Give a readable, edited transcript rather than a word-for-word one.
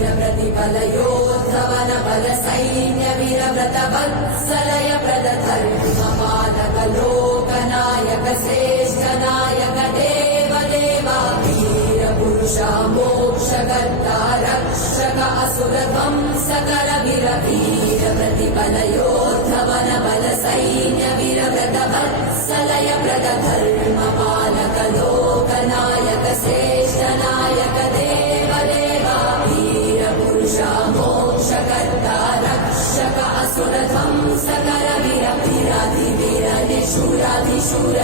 प्रतिबलयोद्धवन बल सैन्य वीरव्रत वत्सलय प्रदधर्मपालक लोकनायक श्रेष्ठ नायक देव देवा वीर पुरुषा मोक्षकर्ता रक्षक असुर ध्वंसकर वीर वीर प्रतिबलयोद्धवन बल सैन्य वीरव्रत वत्सलय प्रदधर्मपालक लोकनायक श्रेष्ठ नायक देव देवा मोक्षकर्ता रक्षक असुर ध्वंसकर वीर वीराधिवीर निशूराधिशूर